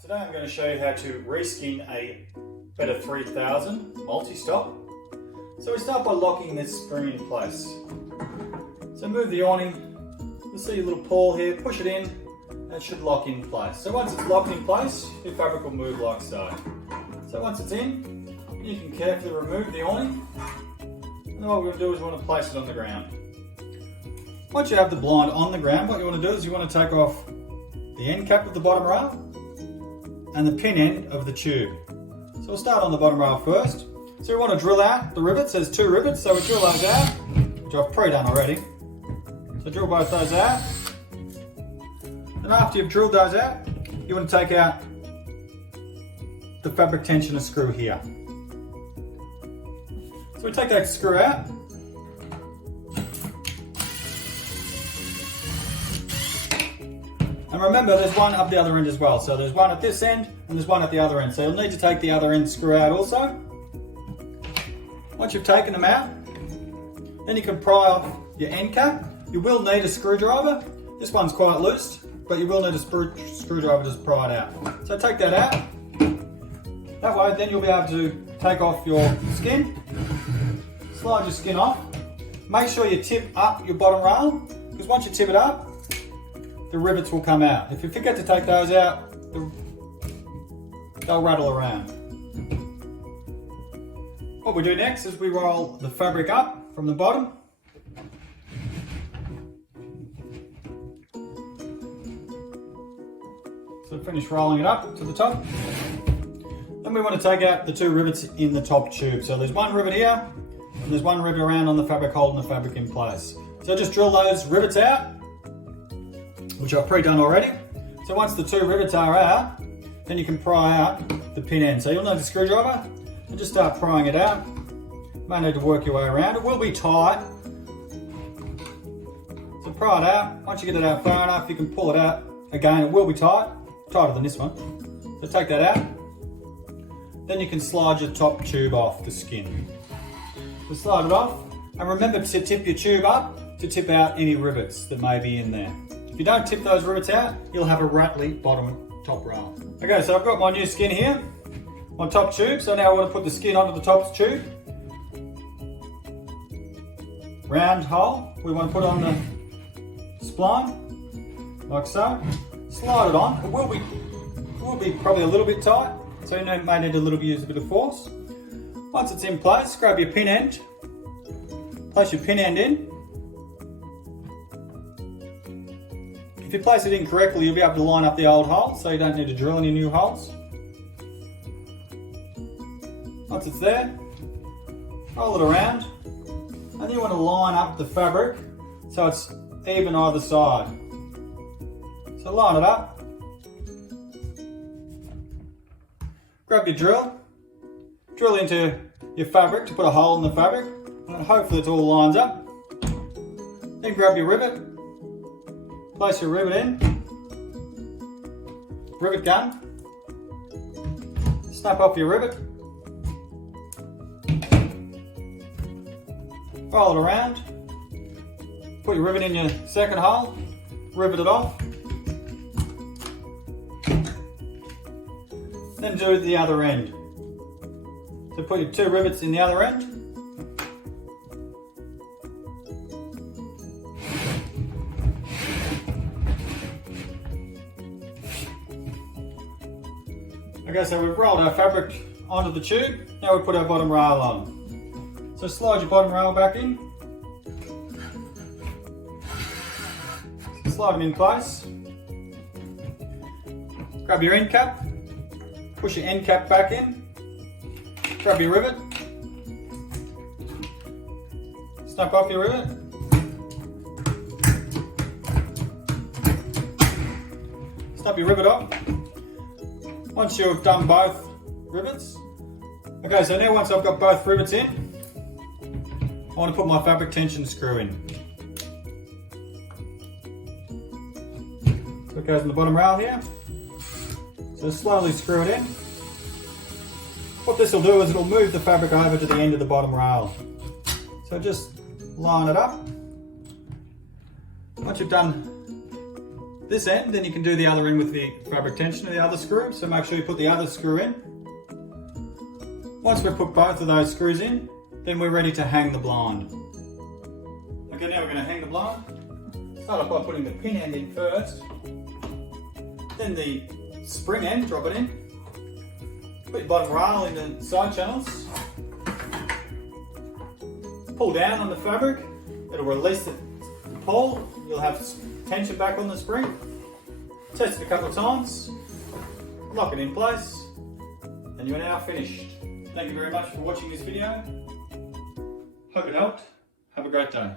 Today I'm going to show you how to reskin a Betta 3000 multi-stop. So we start by locking this screen in place. So move the awning, you'll see a little pawl here, push it in, and it should lock in place. So once it's locked in place, your fabric will move like so. So once it's in, you can carefully remove the awning, and what we're going to do is we want to place it on the ground. Once you have the blind on the ground, what you want to do is you want to take off the end cap of the bottom rail and the pin end of the tube. So we'll start on the bottom rail first. So we want to drill out the rivets. There's two rivets, so we drill those out, which I've pre-done already. So drill both those out. And after you've drilled those out, you want to take out the fabric tensioner screw here. So we take that screw out. And remember, there's one up the other end as well. So there's one at this end and there's one at the other end. So you'll need to take the other end screw out also. Once you've taken them out, then you can pry off your end cap. You will need a screwdriver. This one's quite loose, but you will need a screwdriver to pry it out. So take that out. That way, then you'll be able to take off your skin, slide your skin off. Make sure you tip up your bottom rail, because once you tip it up, the rivets will come out. If you forget to take those out, they'll rattle around. What we do next is we roll the fabric up from the bottom. So finish rolling it up to the top. Then we want to take out the two rivets in the top tube. So there's one rivet here, and there's one rivet around on the fabric holding the fabric in place. So just drill those rivets out, which I've pre-done already. So once the two rivets are out, then you can pry out the pin end. So you'll need a screwdriver and just start prying it out. You may need to work your way around. It will be tight. So pry it out. Once you get it out far enough, you can pull it out. Again, it will be tight, tighter than this one. So take that out. Then you can slide your top tube off the skin. So slide it off, and remember to tip your tube up to tip out any rivets that may be in there. If you don't tip those rivets out, you'll have a rattly top rail. Okay, so I've got my new skin here, my top tube. So now I want to put the skin onto the top tube. Round hole, we want to put on the spline, like so. Slide it on. It will be probably a little bit tight, so you may need use a bit of force. Once it's in place, grab your pin end, place your pin end in. If you place it in correctly, you'll be able to line up the old hole, so you don't need to drill any new holes. Once it's there, roll it around, and you want to line up the fabric so it's even either side. So line it up, grab your drill into your fabric to put a hole in the fabric, and hopefully it all lines up. Then grab your rivet. Place your rivet in, rivet gun, snap off your rivet, roll it around, put your rivet in your second hole, rivet it off, then do the other end. So put your two rivets in the other end. Okay, so we've rolled our fabric onto the tube. Now we put our bottom rail on. So slide your bottom rail back in. Slide them in place. Grab your end cap. Push your end cap back in. Grab your rivet. Snap off your rivet. Snap your rivet off. Once you've done both rivets, okay, so now once I've got both rivets in, I want to put my fabric tension screw in. So it goes in the bottom rail here. So slowly screw it in. What this will do is it'll move the fabric over to the end of the bottom rail. So just line it up. Once you've done this end, then you can do the other end with the fabric tension of the other screw. So make sure you put the other screw in. Once we've put both of those screws in, then we're ready to hang the blind. Okay, now we're going to hang the blind. Start off by putting the pin end in first, then the spring end, drop it in. Put your bottom rail in the side channels. Pull down on the fabric, it'll release the pull, you'll have tension back on the spring. Test it a couple of times, lock it in place, and you are now finished. Thank you very much for watching this video. Hope it helped. Have a great day.